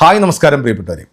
Hi നമസ്കാരം പ്രിയപ്പെട്ടവരെ.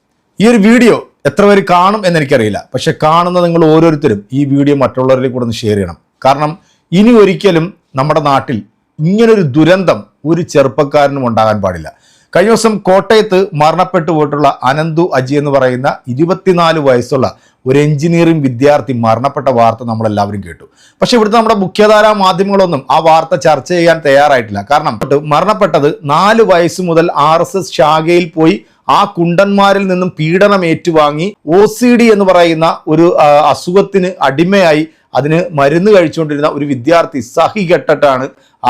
ഈ ഒരു വീഡിയോ എത്ര പേര് കാണും എന്നെനിക്കറിയില്ല. പക്ഷെ കാണുന്ന നിങ്ങൾ ഓരോരുത്തരും ഈ വീഡിയോ മറ്റുള്ളവരിലേക്ക് കൂടെ ഒന്ന് ഷെയർ ചെയ്യണം. കാരണം ഇനി ഒരിക്കലും നമ്മുടെ നാട്ടിൽ ഇങ്ങനൊരു ദുരന്തം ഒരു ചെറുപ്പക്കാരനും ഉണ്ടാകാൻ പാടില്ല. കഴിഞ്ഞ ദിവസം കോട്ടയത്ത് മരണപ്പെട്ടു പോയിട്ടുള്ള അനന്തു അജി എന്ന് പറയുന്ന 24 വയസ്സുള്ള ഒരു എഞ്ചിനീയറിംഗ് വിദ്യാർത്ഥി മരണപ്പെട്ട വാർത്ത നമ്മളെല്ലാവരും കേട്ടു. പക്ഷെ ഇവിടുത്തെ നമ്മുടെ മുഖ്യധാരാ മാധ്യമങ്ങളൊന്നും ആ വാർത്ത ചർച്ച ചെയ്യാൻ തയ്യാറായിട്ടില്ല. കാരണം മരണപ്പെട്ടത് 4 വയസ്സ് മുതൽ RSS ശാഖയിൽ പോയി ആ കുണ്ടന്മാരിൽ നിന്നും പീഡനം ഏറ്റുവാങ്ങി OCD എന്ന് പറയുന്ന ഒരു അസുഖത്തിന് അടിമയായി അതിന് മരുന്ന് കഴിച്ചുകൊണ്ടിരുന്ന ഒരു വിദ്യാർത്ഥി സഹികെട്ടിട്ടാണ്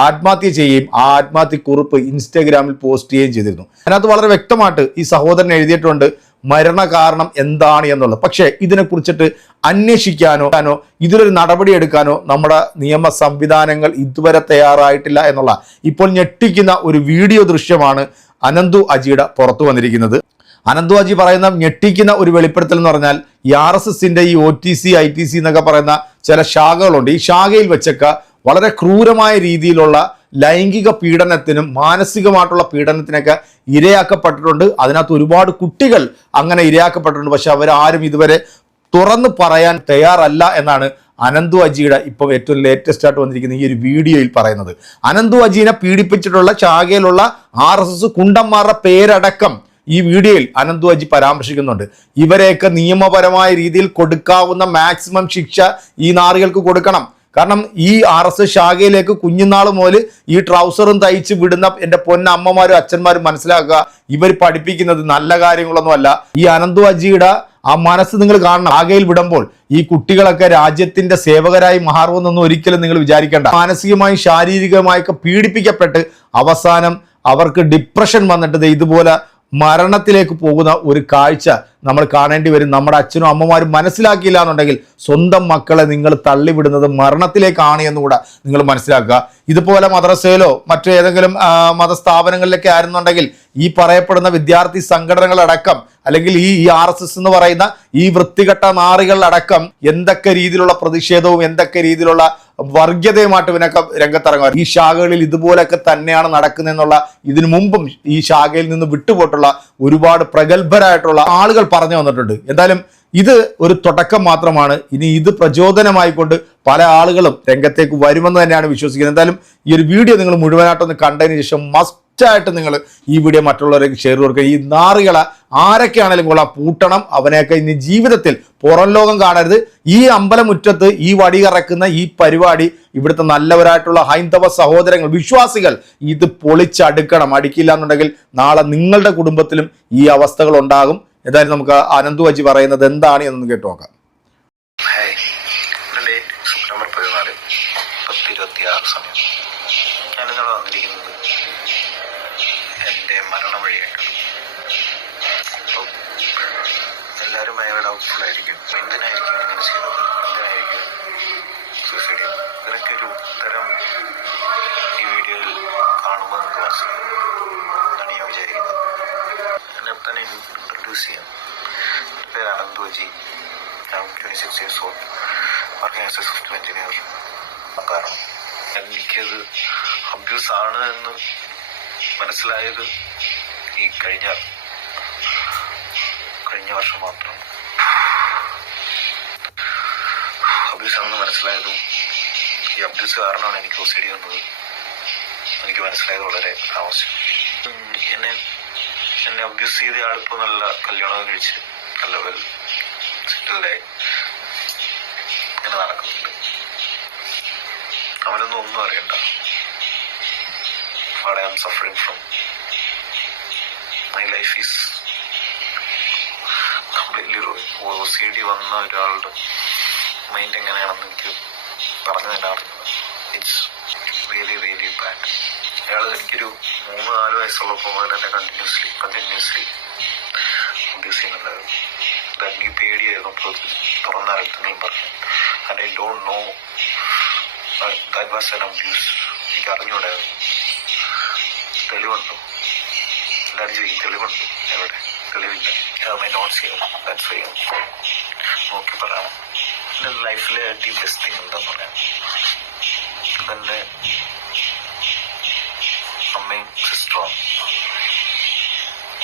ആത്മഹത്യ ചെയ്യുകയും ആ ആത്മഹത്യ കുറിപ്പ് ഇൻസ്റ്റാഗ്രാമിൽ പോസ്റ്റ് ചെയ്യുകയും ചെയ്തിരുന്നു. അതിനകത്ത് വളരെ വ്യക്തമായിട്ട് ഈ സഹോദരൻ എഴുതിയിട്ടുണ്ട് മരണകാരണം എന്താണ് എന്നുള്ളത്. പക്ഷേ ഇതിനെക്കുറിച്ചിട്ട് അന്വേഷിക്കാനോ ഇതിലൊരു നടപടി എടുക്കാനോ നമ്മുടെ നിയമ സംവിധാനങ്ങൾ ഇതുവരെ തയ്യാറായിട്ടില്ല എന്നുള്ള ഇപ്പോൾ ഞെട്ടിക്കുന്ന ഒരു വീഡിയോ ദൃശ്യമാണ് അനന്തു അജിയുടെ പുറത്തു വന്നിരിക്കുന്നത്. അനന്തു അജി പറയുന്ന ഞെട്ടിക്കുന്ന ഒരു വെളിപ്പെടുത്തൽ എന്ന് പറഞ്ഞാൽ ഈ RSSന്റെ ഈ OTC ITC എന്നൊക്കെ പറയുന്ന ചില ശാഖകളുണ്ട്. ഈ ശാഖയിൽ വെച്ചൊക്കെ വളരെ ക്രൂരമായ രീതിയിലുള്ള ലൈംഗിക പീഡനത്തിനും മാനസികമായിട്ടുള്ള പീഡനത്തിനൊക്കെ ഇരയാക്കപ്പെട്ടിട്ടുണ്ട്. അതിനകത്ത് ഒരുപാട് കുട്ടികൾ അങ്ങനെ ഇരയാക്കപ്പെട്ടിട്ടുണ്ട്. പക്ഷെ അവരാരും ഇതുവരെ തുറന്നു പറയാൻ തയ്യാറല്ല എന്നാണ് അനന്തു അജിയുടെ ഇപ്പം ഏറ്റവും ലേറ്റസ്റ്റ് ആയിട്ട് വന്നിരിക്കുന്ന ഈ ഒരു വീഡിയോയിൽ പറയുന്നത്. അനന്തു അജീനെ പീഡിപ്പിച്ചിട്ടുള്ള ശാഖയിലുള്ള RSS കുണ്ടന്മാരുടെ പേരടക്കം ഈ വീഡിയോയിൽ അനന്തു അജി പരാമർശിക്കുന്നുണ്ട്. ഇവരെയൊക്കെ നിയമപരമായ രീതിയിൽ കൊടുക്കാവുന്ന മാക്സിമം ശിക്ഷ ഈ നാറികൾക്ക് കൊടുക്കണം. കാരണം ഈ RSS ശാഖയിലേക്ക് കുഞ്ഞുനാൾ മുതൽ ഈ ട്രൗസറും തയ്ച്ച് വിടുന്ന എൻ്റെ പൊന്നമ്മമാരും അച്ഛന്മാരും മനസ്സിലാക്കുക, ഇവർ പഠിപ്പിക്കുന്നത് നല്ല കാര്യങ്ങളൊന്നുമല്ല. ഈ അനന്തു അജിയുടെ ആ മനസ്സ് നിങ്ങൾ കാണണം. ശാഖയിൽ വിടുമ്പോൾ ഈ കുട്ടികളൊക്കെ രാജ്യത്തിന്റെ സേവകരായി മാറുമെന്നൊന്നും ഒരിക്കലും നിങ്ങൾ വിചാരിക്കേണ്ട. മാനസികമായും ശാരീരികമായൊക്കെ പീഡിപ്പിക്കപ്പെട്ട് അവസാനം അവർക്ക് ഡിപ്രഷൻ വന്നിട്ട് ഇതുപോലെ മരണത്തിലേക്ക് പോകുന്ന ഒരു കാഴ്ച നമ്മൾ കാണേണ്ടി വരും. നമ്മുടെ അച്ഛനും അമ്മമാരും മനസ്സിലാക്കിയില്ല എന്നുണ്ടെങ്കിൽ സ്വന്തം മക്കളെ നിങ്ങൾ തള്ളിവിടുന്നത് മരണത്തിലേക്കാണ് എന്നുകൂടെ നിങ്ങൾ മനസ്സിലാക്കുക. ഇതുപോലെ മദ്രസയിലോ മറ്റേതെങ്കിലും മതസ്ഥാപനങ്ങളിലൊക്കെ ആയിരുന്നുണ്ടെങ്കിൽ ഈ പറയപ്പെടുന്ന വിദ്യാർത്ഥി സംഘടനകളടക്കം അല്ലെങ്കിൽ ഈ RSS എന്ന് പറയുന്ന ഈ വൃത്തികെട്ട നാറികളടക്കം എന്തൊക്കെ രീതിയിലുള്ള പ്രതിഷേധവും എന്തൊക്കെ രീതിയിലുള്ള വർഗീയതയുമായിട്ട് ഇവനൊക്കെ രംഗത്തിറങ്ങുക. ഈ ശാഖകളിൽ ഇതുപോലൊക്കെ തന്നെയാണ് നടക്കുന്നതെന്നുള്ള ഇതിനു മുമ്പും ഈ ശാഖയിൽ നിന്ന് വിട്ടുപോയിട്ടുള്ള ഒരുപാട് പ്രഗത്ഭരായിട്ടുള്ള ആളുകൾ പറഞ്ഞു വന്നിട്ടുണ്ട്. എന്തായാലും ഇത് ഒരു തുടക്കം മാത്രമാണ്. ഇനി ഇത് പ്രചോദനമായിക്കൊണ്ട് പല ആളുകളും രംഗത്തേക്ക് വരുമെന്ന് തന്നെയാണ് വിശ്വസിക്കുന്നത്. എന്തായാലും ഈ ഒരു വീഡിയോ നിങ്ങൾ മുഴുവനായിട്ടൊന്ന് കണ്ടതിന് ശേഷം മസ്റ്റായിട്ട് നിങ്ങൾ ഈ വീഡിയോ മറ്റുള്ളവരേക്ക് ഷെയർ കൊടുക്കുക. ഈ നാറികളെ ആരൊക്കെയാണെങ്കിലും കൊള്ളാം, പൂട്ടണം. അവനെയൊക്കെ ഇനി ജീവിതത്തിൽ പുറം ലോകം കാണരുത്. ഈ അമ്പലമുറ്റത്ത് ഈ വടി കറക്കുന്ന ഈ പരിപാടി ഇവിടുത്തെ നല്ലവരായിട്ടുള്ള ഹൈന്ദവ സഹോദരങ്ങൾ വിശ്വാസികൾ ഇത് പൊളിച്ചടുക്കണം. അടിക്കില്ല എന്നുണ്ടെങ്കിൽ നാളെ നിങ്ങളുടെ കുടുംബത്തിലും ഈ അവസ്ഥകൾ ഉണ്ടാകും. എന്തായാലും നമുക്ക് അനന്തു അജി പറയുന്നത് എന്താണ് എന്നൊന്ന് കേട്ടു നോക്കാം. സെപ്റ്റംബർ 14, 10:26 സമയം ഞാനിന്നോട് വന്നിരിക്കുന്നത് എൻ്റെ മരണ വഴിയായിട്ടാണ്. അപ്പം എല്ലാവരും ഭയങ്കര ഡൗട്ട്ഫുൾ ആയിരിക്കും. എന്തിനായിരിക്കും ഇങ്ങനെ ചെയ്യുന്നത്, എന്തിനായിരിക്കും സൂസൈഡ് ചെയ്യുന്നത്? ഇതിനൊക്കെ ഒരു ഉത്തരം ഈ വീഡിയോയിൽ കാണുമ്പോൾ നമുക്ക് മനസ്സിലാവും എന്നാണ് ഞാൻ വിചാരിക്കുന്നത്. എന്നെ തന്നെ ഇൻട്രൊഡ്യൂസ് ചെയ്യാം. എൻ്റെ പേര് അനന്തു അജി. ഞാൻ 26 years old, working as A software engineer. കാരണം എനിക്കത് അബ്യൂസ് ആണ് എന്ന് മനസ്സിലായത് ഈ കഴിഞ്ഞ വർഷം മാത്രം. അബ്യൂസ് ആണെന്ന് മനസ്സിലായതും ഈ അബ്യൂസ് കാരണമാണ് എനിക്ക് OCD വന്നത് എനിക്ക് മനസ്സിലായത് വളരെ താമസിച്ചു. എന്നെ അബ്യൂസ് ചെയ്ത ആളിപ്പോൾ നല്ല കല്യാണം കഴിച്ച് നല്ല വെൽ സെറ്റിൽഡായി ഇങ്ങനെ നടക്കുന്നുണ്ട്. അവനൊന്നും ഒന്നും അറിയണ്ട. What I am suffering from. My life is completely ruined. OCD വന്ന ഒരാളുടെ മൈൻഡ് എങ്ങനെയാണെന്ന് എനിക്ക് പറഞ്ഞു തന്നെ അറിയുന്നത്. It's really really bad. അയാൾ എനിക്കൊരു 3-4 വയസ്സുള്ളപ്പോൾ മുതൽ എന്നെ കണ്ടിന്യൂസ്ലി അബ്യൂസ് ചെയ്യുന്നുണ്ടായിരുന്നു. എനിക്ക് പേടിയായിരുന്നു. അപ്പോൾ തുറന്നറിയത്തെങ്കിലും പറഞ്ഞു. And I don't know that was an abuse. എനിക്ക് അറിഞ്ഞുകൂടായിരുന്നു. തെളിവുണ്ടോ? എല്ലാവരും ചോദിക്കും തെളിവുണ്ടോ? എവിടെ? തെളിവില്ല. മൈ നോട്ട്സ് ചെയ്യണം. ദാറ്റ്സ് വൈ നോക്കി പറയാം. എൻ്റെ ലൈഫിലെ ദി ബെസ്റ്റ് തിങ് എന്താന്ന് പറയാം, ഇതെൻ്റെ അമ്മയും സിസ്റ്ററും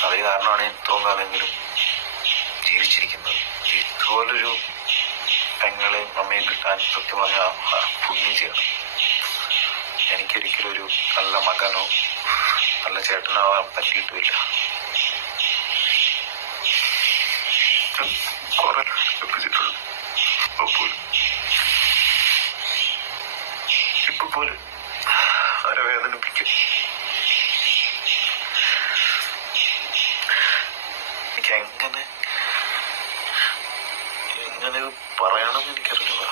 അവർ കാരണമാണ് ഇത്രയും കാലമെങ്കിലും ജീവിച്ചിരിക്കുന്നത്. ഇതുപോലൊരു പെങ്ങളെയും അമ്മയും കിട്ടാൻ സത്യം പറഞ്ഞാൽ പുണ്യം ചെയ്യണം. എനിക്കൊരിക്കലും ഒരു നല്ല മകനോ നല്ല ചേട്ടനാവാൻ പറ്റിയിട്ടുമില്ല. കുറെ ലഭിച്ചിട്ടുണ്ട്. ഇപ്പൊ പോലും അവരെ വേദനിപ്പിക്കും. എനിക്ക് എങ്ങനെ പറയണമെന്ന് എനിക്കറിയില്ല.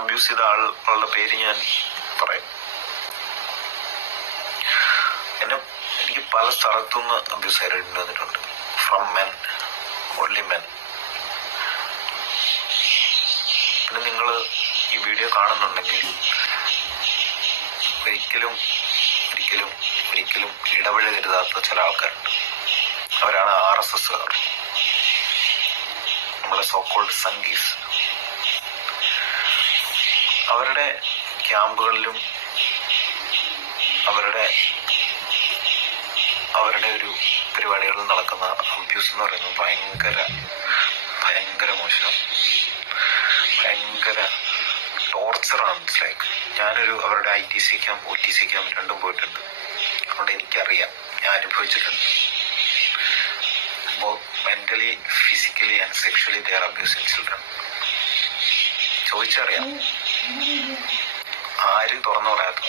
അബ്യൂസ് ചെയ്ത ആളുടെ പേര് ഞാൻ പറയാം. എനിക്ക് പല സ്ഥലത്തുനിന്ന് അബ്യൂസ് ആയിട്ട് വന്നിട്ടുണ്ട്. From men, only men. പിന്നെ നിങ്ങൾ ഈ വീഡിയോ കാണുന്നുണ്ടെങ്കിൽ ഒരിക്കലും ഒരിക്കലും ഒരിക്കലും ഇടപഴകരുതാത്ത ചില ആൾക്കാരുണ്ട്. അവരാണ് RSSകാർ, നമ്മളെ സോക്കോൾഡ് സംഗീസ്. അവരുടെ ക്യാമ്പുകളിലും അവരുടെ ഒരു പരിപാടികളിൽ നടക്കുന്ന അബ്യൂസ് എന്ന് പറയുന്നത് ഭയങ്കര മോശം, ഭയങ്കര ടോർച്ചറാണ്. മനസ്സിലായി. അവരുടെ ITC ക്യാമ്പ് OTC ക്യാമ്പ് രണ്ടും പോയിട്ടുണ്ട്. അതുകൊണ്ട് എനിക്കറിയാം, ഞാൻ അനുഭവിച്ചിട്ടുണ്ട്. Mentally, physically and sexually they are abusing children. ചോദിച്ചറിയാം, ആര് തുറന്നു പറയാത്ത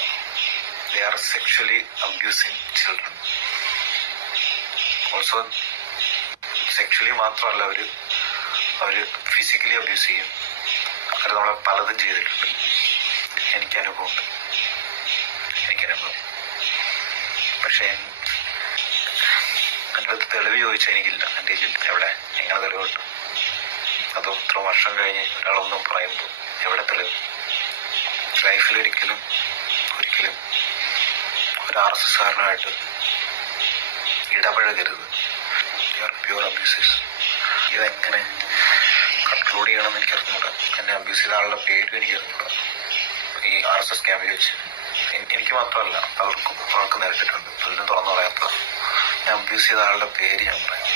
they are sexually abusing children. Also sexually മാത്രമല്ല, അവര് ഫിസിക്കലി അബ്യൂസ് ചെയ്യും. അവർ നമ്മളെ പലതും ചെയ്തിട്ടുണ്ട്. എനിക്കനുഭവമുണ്ട്. പക്ഷെ എൻ്റെ അടുത്ത് തെളിവ് ചോദിച്ചാൽ എനിക്കില്ല. എൻ്റെ എവിടെ, എങ്ങനെ തെളിവുണ്ട്? അതും ഇത്ര വർഷം കഴിഞ്ഞ് ഒരാളൊന്നും പറയുമ്പോൾ എവിടെ തെളിവ്? ലൈഫിൽ ഒരിക്കലും ഒരു RSSകാരനായിട്ട് ഇടപഴകരുത്. Pure abusers. ഇതെങ്ങനെ കൺക്ലൂഡ് ചെയ്യണമെന്ന് എനിക്കറിഞ്ഞൂടാ. എന്നെ അബ്യൂസ് ചെയ്ത ആളുടെ പേരും എനിക്കറിഞ്ഞൂടാ. ഈ RSS ക്യാമ്പിൽ വെച്ച് എനിക്ക് മാത്രമല്ല, അവർക്ക് നേരിട്ടിട്ടുണ്ട്. പലരും തുറന്നു പറയാത്ത ഞാൻ അബ്യൂസ് ചെയ്ത ആളുടെ പേര് ഞാൻ പറയാം.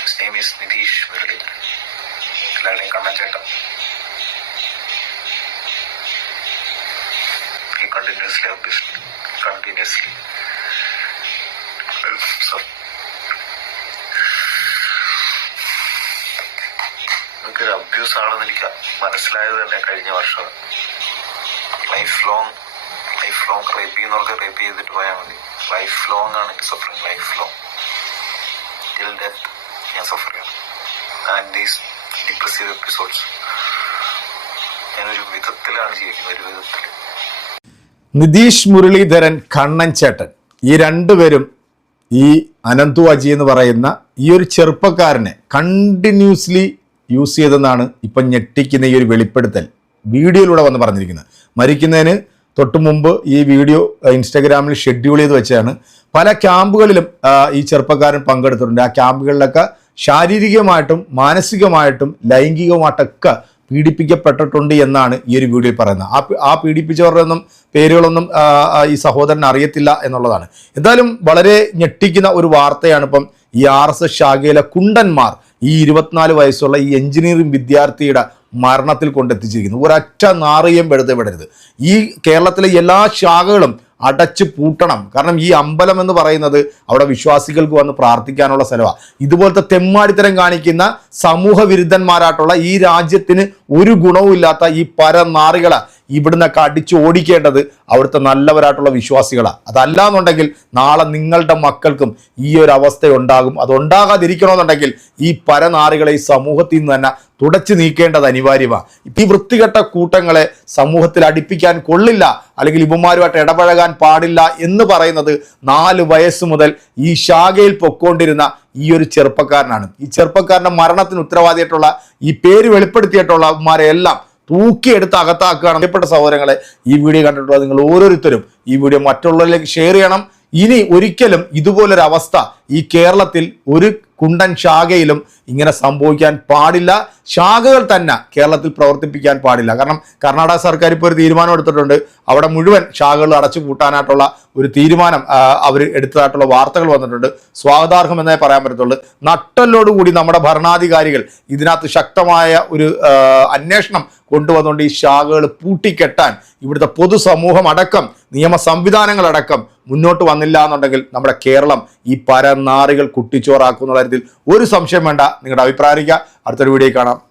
His name is Nitish Muraleedharan. എല്ലാവരുടെയും കണ്ണൻചേട്ടൻ. He continuously abused me. Continuously. എനിക്കൊരു അബ്യൂസ് ആണെന്ന് എനിക്ക് മനസ്സിലായത് തന്നെ കഴിഞ്ഞ വർഷം. ലൈഫ് ലോങ് റേപ്പ് ചെയ്യുന്നവർക്ക് റേപ്പ് ചെയ്തിട്ട് പോയാൽ മതി. ലൈഫ് ലോങ് ആണ് എനിക്ക് suffering. Life long till death ഞാൻ സഫർ ചെയ്യണം. ആൻഡ് ദീസ് ഡിപ്രസീവ് എപ്പിസോഡ്സ് ഞാനൊരു വിധത്തിലാണ് ജീവിക്കുന്നത്. ഒരു വിധത്തിൽ നിതീഷ് മുരളീധരൻ, കണ്ണൻ ചേട്ടൻ, ഈ രണ്ടുപേരും ഈ അനന്തു അജി എന്ന് പറയുന്ന ഈ ഒരു ചെറുപ്പക്കാരനെ കണ്ടിന്യൂസ്ലി യൂസ് ചെയ്തെന്നാണ് ഇപ്പം ഞെട്ടിക്കുന്ന ഈ ഒരു വെളിപ്പെടുത്തൽ വീഡിയോയിലൂടെ വന്ന് പറഞ്ഞിരിക്കുന്നത്. മരിക്കുന്നതിന് തൊട്ട് മുമ്പ് ഈ വീഡിയോ ഇൻസ്റ്റാഗ്രാമിൽ ഷെഡ്യൂൾ ചെയ്ത് വെച്ചാണ്. പല ക്യാമ്പുകളിലും ഈ ചെറുപ്പക്കാരൻ പങ്കെടുത്തിട്ടുണ്ട്. ആ ക്യാമ്പുകളിലൊക്കെ ശാരീരികമായിട്ടും മാനസികമായിട്ടും ലൈംഗികമായിട്ടൊക്കെ പീഡിപ്പിക്കപ്പെട്ടിട്ടുണ്ട് എന്നാണ് ഈ ഒരു വീഡിയോയിൽ പറയുന്നത്. ആ പീഡിപ്പിച്ചവരുടെ ഒന്നും പേരുകളൊന്നും ഈ സഹോദരൻ അറിയത്തില്ല എന്നുള്ളതാണ്. എന്തായാലും വളരെ ഞെട്ടിക്കുന്ന ഒരു വാർത്തയാണ് ഇപ്പം ഈ RSS ശാഖയിലെ കുണ്ടന്മാർ ഈ 24 വയസ്സുള്ള ഈ എഞ്ചിനീയറിംഗ് വിദ്യാർത്ഥിയുടെ മരണത്തിൽ കൊണ്ടെത്തിച്ചിരിക്കുന്നു. ഒരൊറ്റ നാറിയം വെറുതെ വിടരുത്. ഈ കേരളത്തിലെ എല്ലാ ശാഖകളും അടച്ചു പൂട്ടണം. കാരണം ഈ അമ്പലം എന്ന് പറയുന്നത് അവിടെ വിശ്വാസികൾക്ക് വന്ന് പ്രാർത്ഥിക്കാനുള്ള സ്ഥലമാണ്. ഇതുപോലത്തെ തെമ്മാടിത്തരം കാണിക്കുന്ന സമൂഹ വിരുദ്ധന്മാരായിട്ടുള്ള ഈ രാജ്യത്തിന് ഒരു ഗുണവും ഇല്ലാത്ത ഈ പരനാറികളെ ഇവിടുന്നൊക്കെ അടിച്ചു ഓടിക്കേണ്ടത് അവിടുത്തെ നല്ലവരായിട്ടുള്ള വിശ്വാസികളാണ്. അതല്ലാന്നുണ്ടെങ്കിൽ നാളെ നിങ്ങളുടെ മക്കൾക്കും ഈ ഒരു അവസ്ഥ ഉണ്ടാകും. അതുണ്ടാകാതിരിക്കണമെന്നുണ്ടെങ്കിൽ ഈ പരനാറികളെ ഈ സമൂഹത്തിൽ നിന്ന് തന്നെ തുടച്ചു നീക്കേണ്ടത് അനിവാര്യമാണ്. ഈ വൃത്തികെട്ട കൂട്ടങ്ങളെ സമൂഹത്തിൽ അടുപ്പിക്കാൻ കൊള്ളില്ല, അല്ലെങ്കിൽ ഇവന്മാരുമായിട്ട് ഇടപഴകാൻ പാടില്ല എന്ന് പറയുന്നത് 4 വയസ്സ് മുതൽ ഈ ശാഖയിൽ പൊക്കോണ്ടിരുന്ന ഈ ഒരു ചെറുപ്പക്കാരനാണ്. ഈ ചെറുപ്പക്കാരൻ്റെ മരണത്തിന് ഉത്തരവാദിയായിട്ടുള്ള ഈ പേര് വെളിപ്പെടുത്തിയിട്ടുള്ള അവന്മാരെ എല്ലാം തൂക്കിയെടുത്ത് അകത്താക്കുകയാണ്. പ്രിയപ്പെട്ട സഹോദരങ്ങളെ, ഈ വീഡിയോ കണ്ടിട്ടുള്ള നിങ്ങൾ ഓരോരുത്തരും ഈ വീഡിയോ മറ്റുള്ളവരിലേക്ക് ഷെയർ ചെയ്യണം. ഇനി ഒരിക്കലും ഇതുപോലൊരു അവസ്ഥ ഈ കേരളത്തിൽ ഒരു കുണ്ടൻ ശാഖയിലും ഇങ്ങനെ സംഭവിക്കാൻ പാടില്ല. ശാഖകൾ തന്നെ കേരളത്തിൽ പ്രവർത്തിപ്പിക്കാൻ പാടില്ല. കാരണം കർണാടക സർക്കാർ ഇപ്പോൾ ഒരു തീരുമാനം എടുത്തിട്ടുണ്ട്. അവിടെ മുഴുവൻ ശാഖകൾ അടച്ചു പൂട്ടാനായിട്ടുള്ള ഒരു തീരുമാനം അവർ എടുത്തതായിട്ടുള്ള വാർത്തകൾ വന്നിട്ടുണ്ട്. സ്വാഗതാർഹം എന്നേ പറയാൻ പറ്റത്തുള്ളൂ. നട്ടലോടുകൂടി നമ്മുടെ ഭരണാധികാരികൾ ഇതിനകത്ത് ശക്തമായ ഒരു അന്വേഷണം കൊണ്ടുവന്നുകൊണ്ട് ഈ ശാഖകൾ പൂട്ടിക്കെട്ടാൻ ഇവിടുത്തെ പൊതുസമൂഹം അടക്കം നിയമ സംവിധാനങ്ങളടക്കം മുന്നോട്ട് വന്നില്ല എന്നുണ്ടെങ്കിൽ നമ്മുടെ കേരളം ഈ പരനാറികൾ കുട്ടിച്ചോറാക്കുന്ന കാര്യത്തിൽ ഒരു സംശയം വേണ്ട. നിങ്ങളുടെ അഭിപ്രായം അറിയിക്കുക. അടുത്തൊരു വീഡിയോ കാണാം.